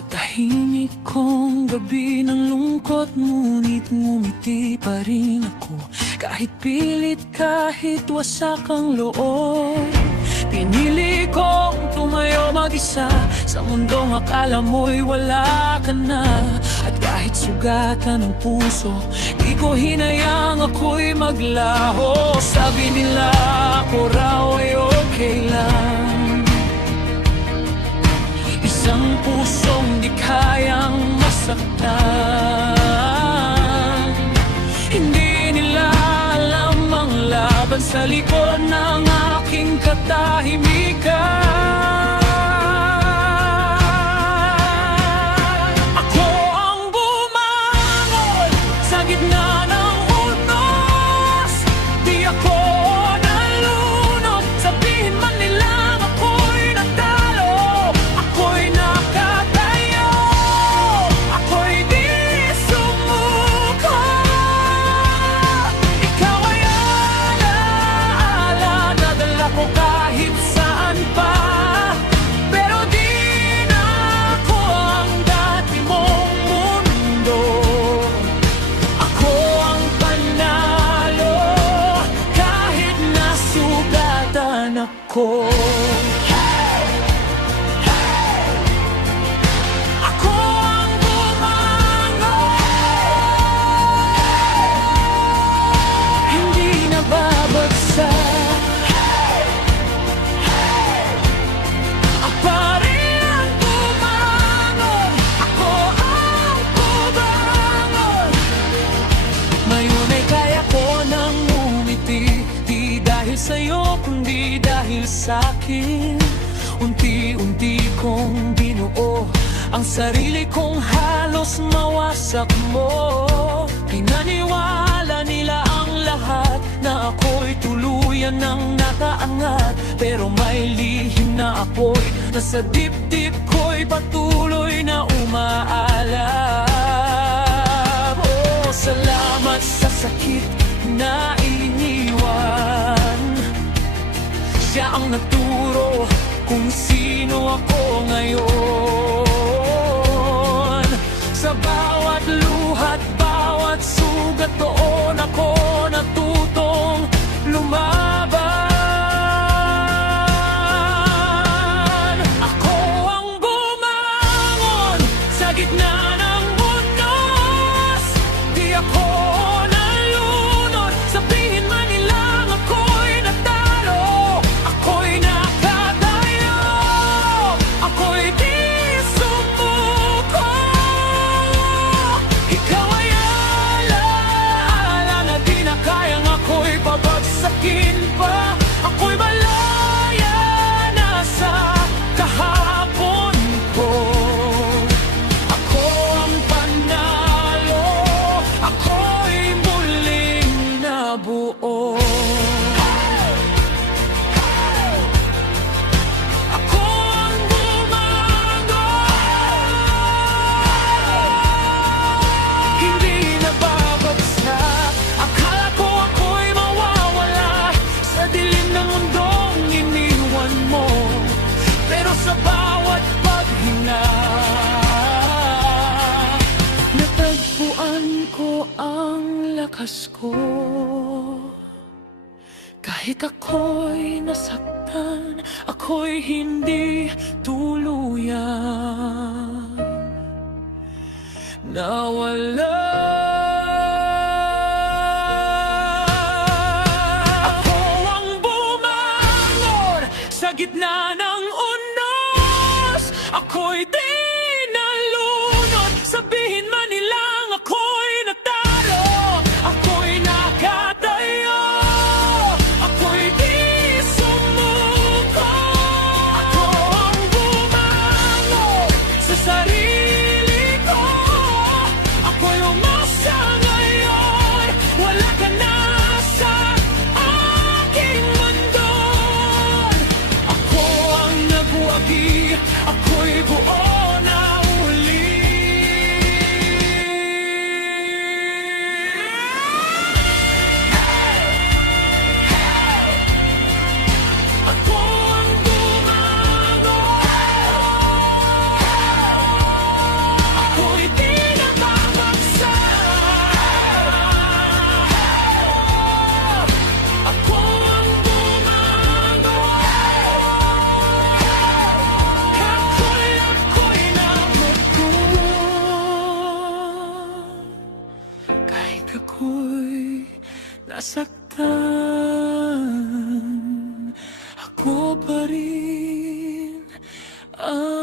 Sa tahimik kong gabi ng lungkot, ngunit ngumiti pa rin ako. Kahit pilit, kahit wasak ang loob, pinili kong tumayo mag-isa sa mundong akala mo'y wala ka na. At kahit sugatan ng puso, di ko hinayang ako'y maglaho. Sabi nila ako raw ay okay lang, isang pusong di kayang masaktan. Hindi nila alam ang laban sa likod ng aking katahimikan. Ako ang bumangon sa gitna ng unos, di ako nalunod. Sabihin man nilang ako'y natalo, ako'y nakatayo, ako'y di sumuko. Ikaw ay alaala, nadala ko kahit saan pa. Pero di na ako ang dati mong mundo. Ako ang panalo kahit nasugatan ako. Ako ang bumangon, hindi nababagsak. Ako rin ang bumangon, ako ang bumangon. Ngayon ay kaya ko nang umiti, di dahil sa'yo kundi dahil sa'kin. Unti-unti kong binuo ang sarili kong halos mawasak mo. Pinaniwala nila ang lahat na ako'y tuluyan ng nakaangat. Pero may lihim na apoy na sa dibdib ko'y patuloy na umaalab. Oh, salamat sa sakit na iniwan. Siya ang nagturo kung sino ako ngayon. Sa bawat luhat, bawat sugat, doon ako natutong lumaban. Ako ang bumangon sa gitna ng unos, di ako nalunod. Sabihin man nilang ako'y natalo, ako'y nakatayo, ako'y di sumuko. Ikaw ay alaala na di na kayang ako'y pabagsakin pa. Ako'y malaya na sa kahapon ko. Ako ang panalo, ako'y muling nabuo. Ako ang bumangon, hindi nababagsak. Akala ko ako'y mawawala sa dilim ng mundong iniwan mo. Pero sa bawat paghinga, natagpuan ko ang lakas ko. Kahit ako'y nasaktan, ako'y hindi tuluyan nawala. Ako ang bumangon sa gitna ng unos, ako'y di nalunod. Sabihin man nilang ako'y natalo, ako'y nakatayo, ako'y di sumuko. Ako ang bumangon sa sarili ko, ako'y umasa ngayon. Wala ka na sa aking mundo. Ako ang nagwagi, ako'y buo na uli. Ako ang bumangon, ko pa rin ang